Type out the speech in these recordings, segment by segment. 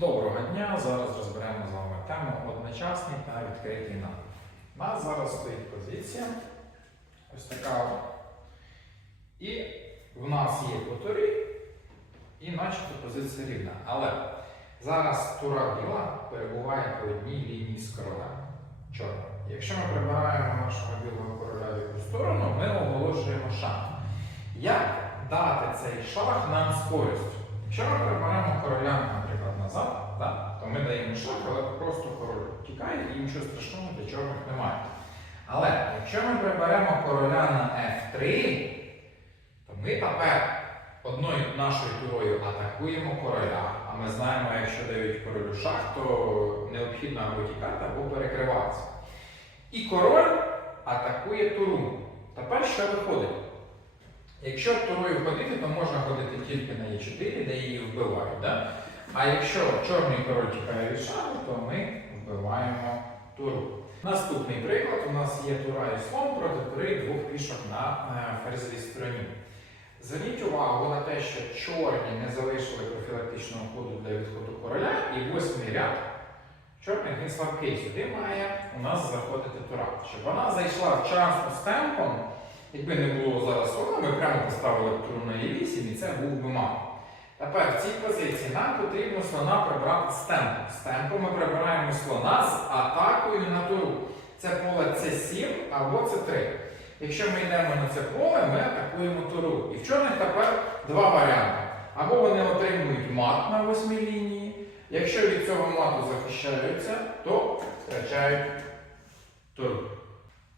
Доброго дня! Зараз розберемо з вами тему одночасний та відкритий напад. У нас зараз стоїть позиція. Ось така. І в нас є по турі, і начебто позиція рівна. Але зараз тура біла перебуває по одній лінії з королем. Чорна. Якщо ми прибираємо нашого білого короля в яку сторону, ми оголошуємо шах. Як дати цей шах нам з користю? Якщо ми приберемо короля, наприклад, назад, да, то ми даємо шах, але просто король тікає і нічого страшного для чорних немає. Але якщо ми приберемо короля на F3, то ми тепер одною нашою турою атакуємо короля. А ми знаємо, якщо дають королю шах, то необхідно або тікати, або перекриватися. І король атакує туру. Тепер що виходить? Якщо турою ходити, то можна ходити тільки на Е4, де її вбивають. Да? А якщо чорний король тікає від шаху, то ми вбиваємо туру. Наступний приклад у нас є тура і слон проти тури двох пішок на е, ферзовій стороні. Зверніть увагу на те, що чорні не залишили профілактичного ходу для відходу короля, і восьмий ряд чорний він слабкий. Сюди має у нас заходити тура. Щоб вона зайшла вчасно з темпом, якби не було зараз слона, ми прямо поставили туру на Е8 і це був би мало. Тепер в цій позиції нам потрібно слона прибрати з темпу. З темпу ми прибираємо слона з атакою на туру. Це поле С7 або С3. Якщо ми йдемо на це поле, ми атакуємо туру. І в чорних тепер два варіанти. Або вони отримують мат на восьмій лінії. Якщо від цього мату захищаються, то втрачають туру.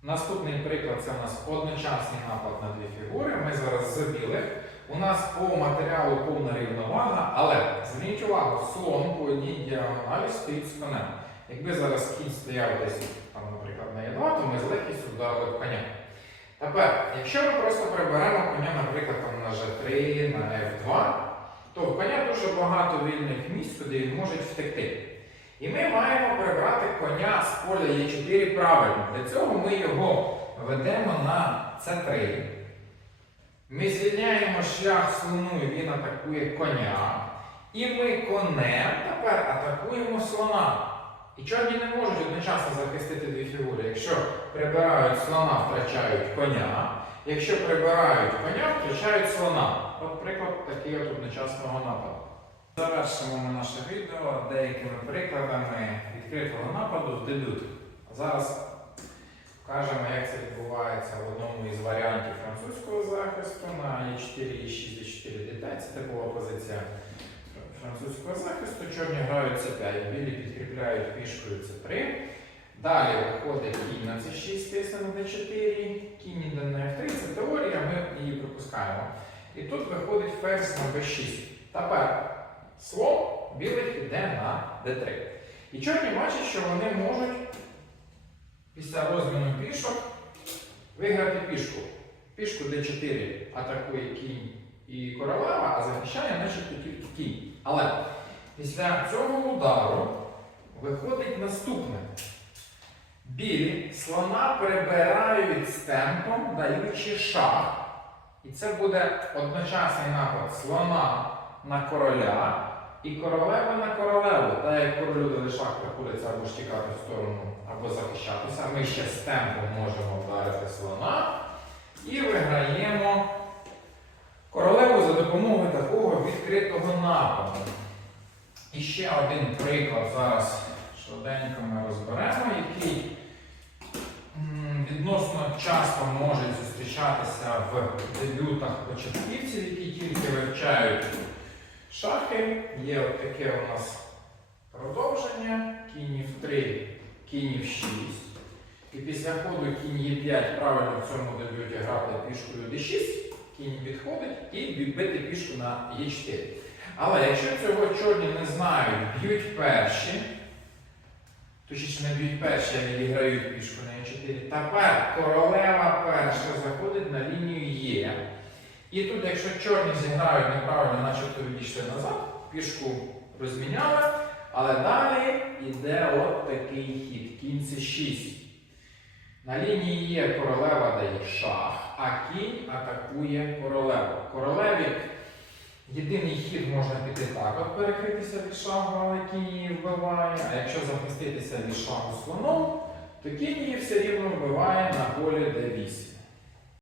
Наступний приклад це у нас одночасний напад на дві фігури. Ми зараз з білих. У нас по матеріалу повна рівновага, але зверніть увагу, слон по одній діагоналі стоїть з конем. Якби зараз кінь стояв десь, там, наприклад, на Е2, то ми з легкістю вдарили в коня. Тепер, якщо ми просто приберемо коня, наприклад, там, на G3, на F2, то в коня дуже багато вільних місць, куди він може втекти. І ми маємо прибрати коня з поля Е4 правильно. Для цього ми його ведемо на С3. Ми звільняємо шлях слону, і він атакує коня. І ми конем тепер атакуємо слона. І чорні не можуть одночасно захистити дві фігури. Якщо прибирають слона, втрачають коня. Якщо прибирають коня, втрачають слона. От приклад такий от одночасного нападу. Завершимо ми наше відео деякими прикладами відкритого нападу в дебют. Зараз покажемо, як це відбувається в одному із варіантів захисту на Е4 і 6 4 dt. Це типова позиція французького захисту. Чорні грають С5, білі підкріпляють пішкою С3. Далі виходить кінь на С6, тисне на d4, кінь іде на F3. Це теорія, ми її пропускаємо. І тут виходить ферзь на b6. Тепер слон білих йде на d3. І чорні бачать, що вони можуть після розміну пішок виграти пішку. Пішку d4 атакує кінь і королева, а захищає начебто тільки кінь. Але після цього удару виходить наступне. Білі слона прибирають з темпом, даючи шах. І це буде одночасний напад слона на короля і королева на королеву. Та як королю дали шах приходиться або ж тікати в сторону, або захищатися. Ми ще з темпом можемо вдарити слона і виграємо королеву за допомогою такого відкритого нападу. І ще один приклад зараз швиденько ми розберемо, який відносно часто можуть зустрічатися в дебютах початківців, які тільки вивчають шахи. Є от таке у нас продовження, кінь в 3, кінь в 6. Після ходу кінь Е5 правильно в цьому дебюті грати пішкою d6, кінь відходить і бити пішку на Е4. Але якщо цього чорні не знають, б'ють перші, точніше не б'ють перші, а відіграють пішку на Е4, тепер королева перша заходить на лінію Е. І тут, якщо чорні зіграють неправильно, начебто відійшли назад, пішку розміняли, але далі йде от такий хід, кінь це 6. На лінії є королева дає шах, а кінь атакує королеву. Королеві Єдиний хід можна піти так, от перекритися від шагу, кінь її вбиває, а якщо захиститися від шагу слоном, то кінь її все рівно вбиває на полі d8.